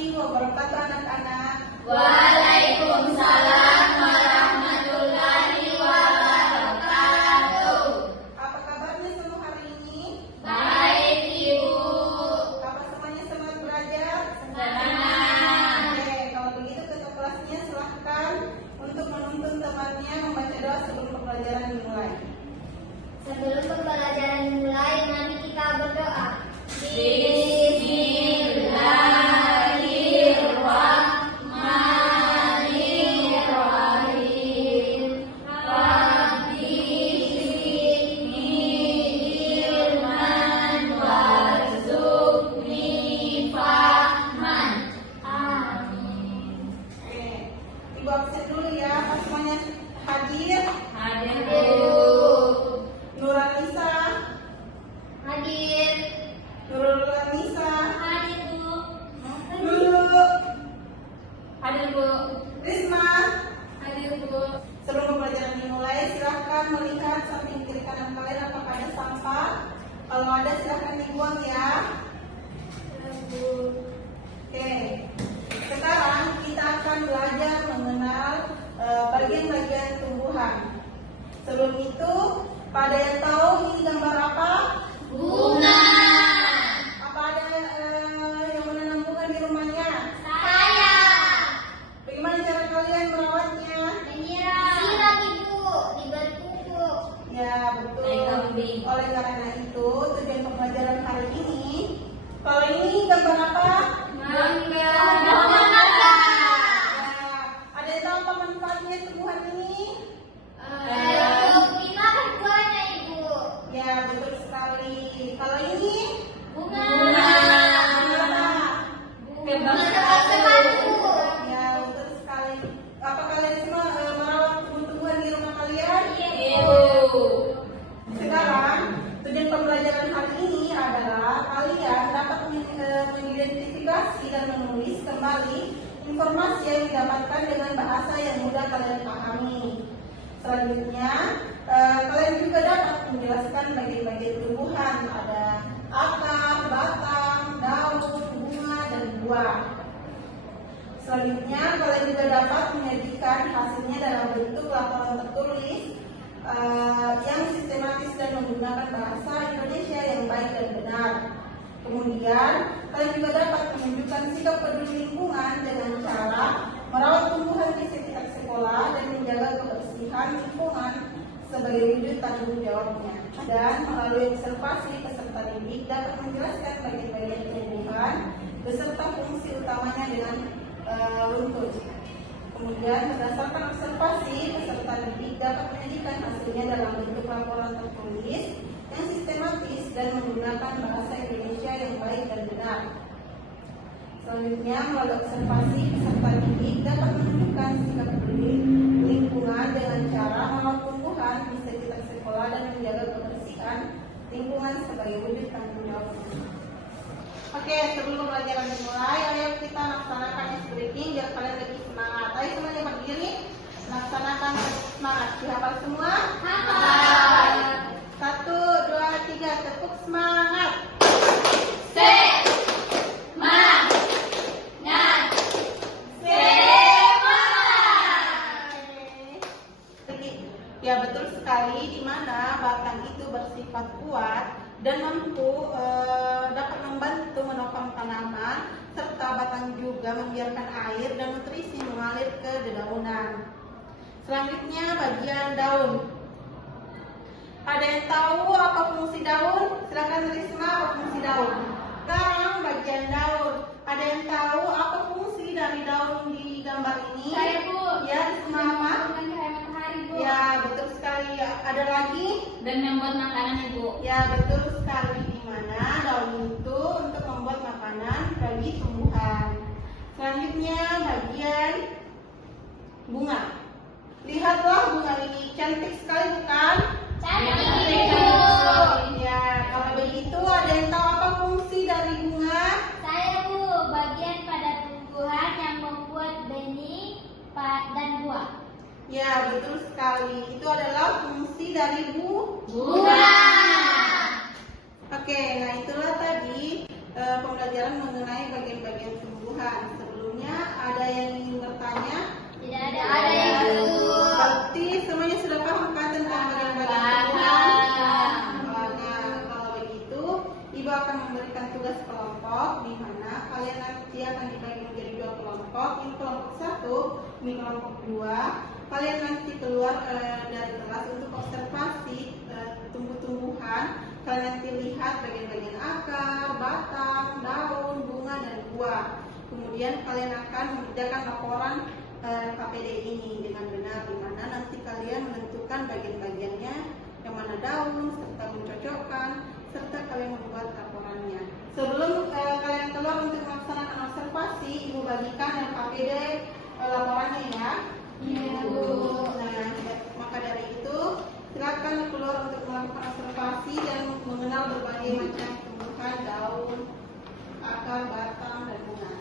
warahmatullahi wabarakatuh anak-anak. Waalaikumsalam warahmatullahi wabarakatuh. Apa kabarnya semua hari ini? Baik, Ibu. Apa semuanya semangat belajar? Senang. Oke, kalau begitu ketua kelasnya silahkan untuk menuntun temannya membaca doa sebelum pembelajaran dimulai. Sebelum pembelajaran dimulai, mari kita berdoa. Bismillahirrahmanirrahim. Rabbi zidni ilman warzuqni fahman. Amin. Oke, Ibu absen dulu ya. Apa semuanya hadir? Hadir, Bu. Nuranisa, Hadir. Nuranisa, Hadir, Bu. Lulu, Hadir, Bu. Risma. Hadir, Bu. Sebelum pembelajaran dimulai, silahkan melihat samping kiri kanan kalian apakah ada sampah. Kalau ada silahkan dibuang ya. Oke, sekarang kita akan belajar mengenal bagian-bagian tumbuhan. Sebelum itu, pada yang tahu ini gambar apa? Bunga. Apa ada yang menanam bunga di rumahnya? Saya. Bagaimana cara kalian merawatnya? Siram, Ibu. Diberi pupuk. Ya, betul. Naik kambing. Oleh karena itu, tujuan pembelajaran hari ini, kalau ini gambar apa? Mangga. Ya, ada yang tahu apa manfaatnya tumbuhan ini? Untuk dimakan buahnya, Ibu. Ya, betul sekali. Kalau ini, Bunga. gimana? Kembang Sepatu. Ya, betul sekali. Apa kalian semua merawat tumbuh-tumbuhan di rumah kalian? Ibu. Sekarang, tujuan pembelajaran hari ini adalah kalian dapat mengidentifikasi dan menulis kembali informasi yang didapatkan dengan bahasa yang mudah kalian pahami. Selanjutnya, kalian juga dapat menjelaskan bagian-bagian tumbuhan. Ada akar, batang, daun, bunga, dan buah. Selanjutnya, kalian juga dapat menyajikan hasilnya dalam bentuk laporan tertulis yang sistematis dan menggunakan bahasa Indonesia yang baik dan benar. Kemudian, kalian juga dapat menunjukkan sikap peduli lingkungan dengan cara merawat tumbuhan di sekitar sekolah dan menjaga kebersihan lingkungan sebagai wujud tanggung jawabnya. Dan melalui observasi, peserta didik dapat menjelaskan bagian-bagian tumbuhan beserta fungsi utamanya dengan runtut. Kemudian berdasarkan observasi, peserta didik dapat menyajikan hasilnya dalam bentuk laporan tertulis yang sistematis dan menggunakan bahasa Indonesia yang baik dan benar. Selanjutnya, melalui observasi, peserta didik dapat menunjukkan sikap peduli lingkungan dengan cara merawat tumbuhan di sekitar sekolah dan menjaga kebersihan lingkungan sebagai wujud tanggung jawab. Oke, sebelum pelajaran dimulai, ayo kita laksanakan breathing biar kalian lebih semangat. Ayo semuanya berdiri, laksanakan semangat. Dihafal semua? Hafal. 1, 2, 3, tepuk semangat. Ya, betul sekali, di mana batang itu bersifat kuat dan mampu dapat membantu menopang tanaman, serta batang juga membiarkan air dan nutrisi mengalir ke dedaunan. Selanjutnya, bagian daun. Ada yang tahu apa fungsi daun? Silakan Risma, apa fungsi daun? Sekarang bagian daun. Ada yang tahu apa fungsi dari daun di gambar ini? Saya, Bu. Ya, Risma apa? Dengan cahaya matahari, Bu. Ya, betul sekali. Ada lagi? Dan membuat makanan, Ibu. Ya, betul sekali, di mana daun itu untuk membuat makanan bagi tumbuhan. Selanjutnya, bagian bunga. Lihatlah bunga ini, cantik sekali bukan? Cantik, Bu. Ya, kalau begitu ada yang tahu apa fungsi dari bunga? Saya, Bu, bagian pada tumbuhan yang membuat benih dan buah. Ya, betul sekali. Itu adalah fungsi dari Bunga. Oke, nah itulah tadi pembelajaran mengenai bagian-bagian tumbuhan. tumbuhan. Sebelumnya ada yang ingin bertanya? Tidak ada yang belum. Berarti semuanya sudah paham kan tentang bagian-bagian tumbuhan? Nah, kalau begitu, Ibu akan memberikan tugas kelompok di mana kalian nanti akan dibagi menjadi 2 kelompok. Ini kelompok 1, ini kelompok 2. Kalian nanti keluar dari kelas untuk observasi tumbuh-tumbuhan. Kalian nanti lihat bagian-bagian akar, batang, daun, bunga, dan buah. Kemudian kalian akan mengerjakan laporan KPD ini dengan benar, di mana nanti kalian menentukan bagian-bagiannya, yang mana daun, serta mencocokkan, serta kalian membuat laporannya. Sebelum kalian keluar untuk melaksanakan observasi, Ibu bagikan KPD laporannya ya. Iya, Bu. Nah, maka dari itu silakan keluar untuk melakukan observasi dan mengenal berbagai macam tumbuhan, daun, akar, batang, dan bunga.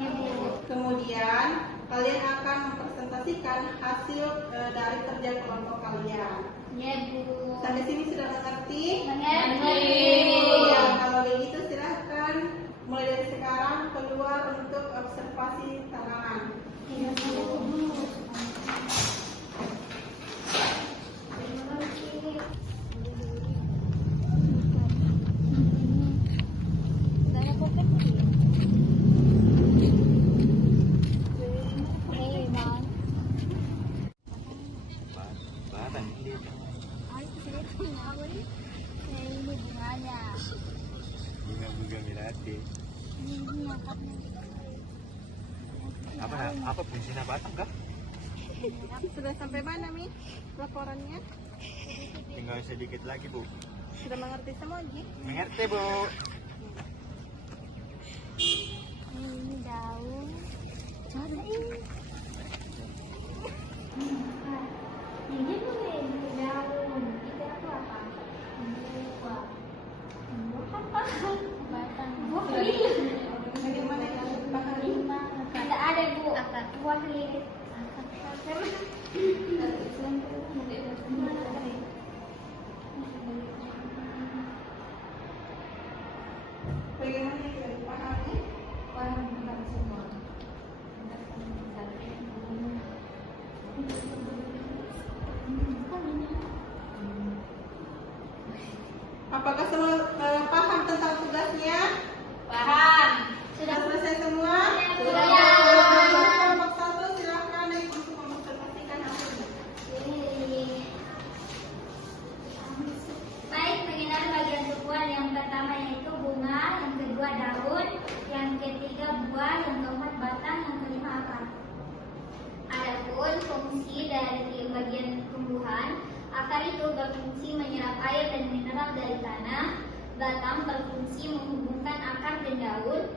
Iya, Bu. Kemudian kalian akan mempresentasikan hasil dari kerja kelompok kalian. Iya, Bu. Sampai sini sudah mengerti? Mengerti. Ya, kalau begitu silahkan mulai dari sekarang keluar untuk observasi tanaman. Iya, Bu. Bunga melati. Apa fungsinya batang kah? Sudah sampai mana, Mi? Laporannya? Tinggal sedikit lagi, Bu. Sudah mengerti semua, Ji? Mengerti, Bu. Ini daun. Ini boleh daun. Itu apa? Buah. Buah apa? Batang. Buah lilin. Bagaimana yang dipahami? Tidak ada, Bu. Buah lilin. Bagaimana yang dipahami? Apakah semua paham tentang tugasnya? Paham. Sudah selesai semua? Sudah. Kelompok 1 silahkan naik untuk mempresentasikan hasilnya. Baik, mengenal bagian tumbuhan yang pertama yaitu bunga, yang kedua daun, yang ketiga buah, yang keempat batang, yang kelima akar. Adapun fungsi dari bagian tumbuhan, akar itu berfungsi menyerap air dan mineral dari tanah, batang berfungsi menghubungkan akar dan daun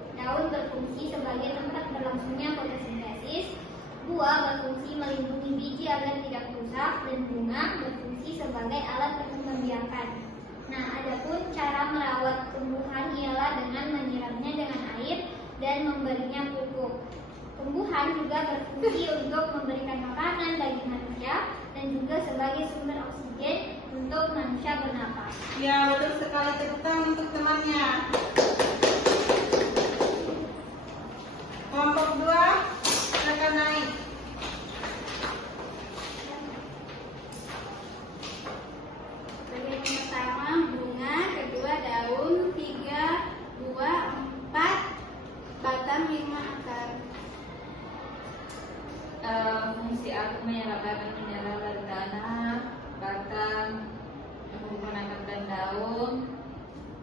berfungsi sebagai tempat berlangsungnya fotosintesis, buah berfungsi melindungi biji agar tidak rusak, dan bunga berfungsi sebagai alat pembangkitan. Nah, adapun cara merawat tumbuhan ialah dengan menyiramnya dengan air dan memberinya pupuk. Tumbuhan juga berfungsi untuk memberikan makanan bagi manusia dan juga sebagai sumber oksigen untuk manusia bernapas. Ya, betul sekali. Tepuk tangan untuk temannya. Kelompok 2 silakan naik. Bagian pertama bunga, kedua daun, 3 buah, 4 batang, 5 akar. Fungsi akar menyerap air mineral dari tanah, batang menghubungkan akar dan daun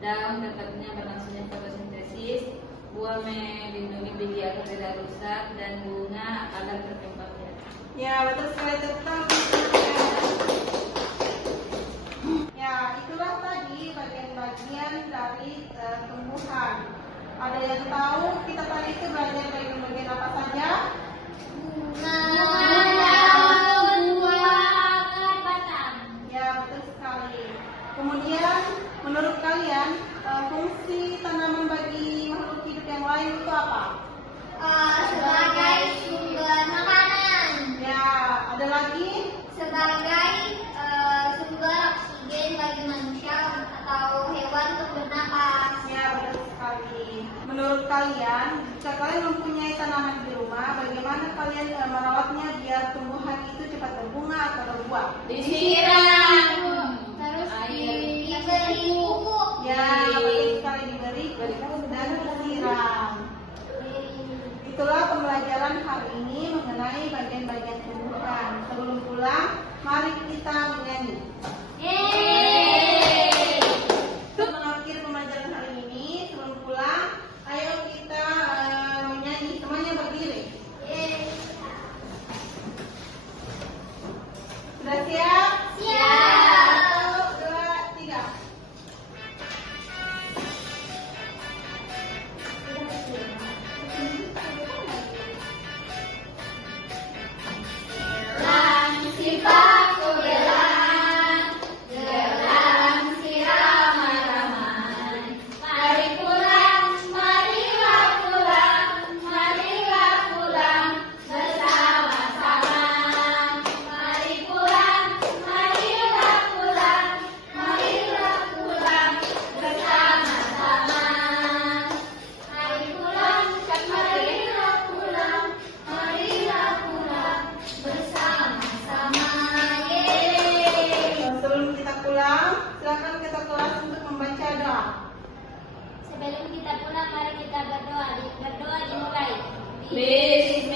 dapatnya berlangsungnya fotosintesis, buah melindungi biji agar tidak rusak, dan bunga agar berkembang biak. Ya, betul sekali. Tepuk tangan untuk temannya. Ya, itulah tadi bagian-bagian dari tumbuhan. Ada yang tahu kita tadi itu belajar bagian-bagian apa saja? Daun, buah, akar, batang. Ya, betul sekali. Kemudian, menurut kalian, fungsi tanaman bagi makhluk hidup yang lain itu apa? Sebagai sumber makanan, Ya, ada lagi? sebagai sumber oksigen bagi manusia atau hewan untuk bernapas. Ya, betul sekali. menurut kalian, jika kalian mempunyai tanaman di rumah, bagaimana kalian merawatnya biar tumbuhan itu cepat berbunga atau berbuah? Disiram. Terus Air. diberi pupuk. Ya, betul sekali, diberi dan disiram. Itulah pembelajaran hari ini mengenai bagian-bagian tumbuhan. Sebelum pulang, mari kita menyanyi. Yeay. Untuk mengakhiri pembelajaran hari ini, sebelum pulang, ayo kita menyanyi. Semuanya berdiri. Sudah siap? Siap. 1, 2, 3. Belang sipaku belang, belang sirama-raman. Mari pulang, marilah pulang, marilah pulang bersama-sama. Mari pulang, marilah pulang, marilah pulang bersama-sama. Mari pulang, marilah pulang, marilah pulang bersama-sama. Yeay. Sebelum kita pulang, silakan kita kelas untuk membaca doa. Sebelum kita pulang, mari kita berdoa. Berdoa dimulai. Bismillah.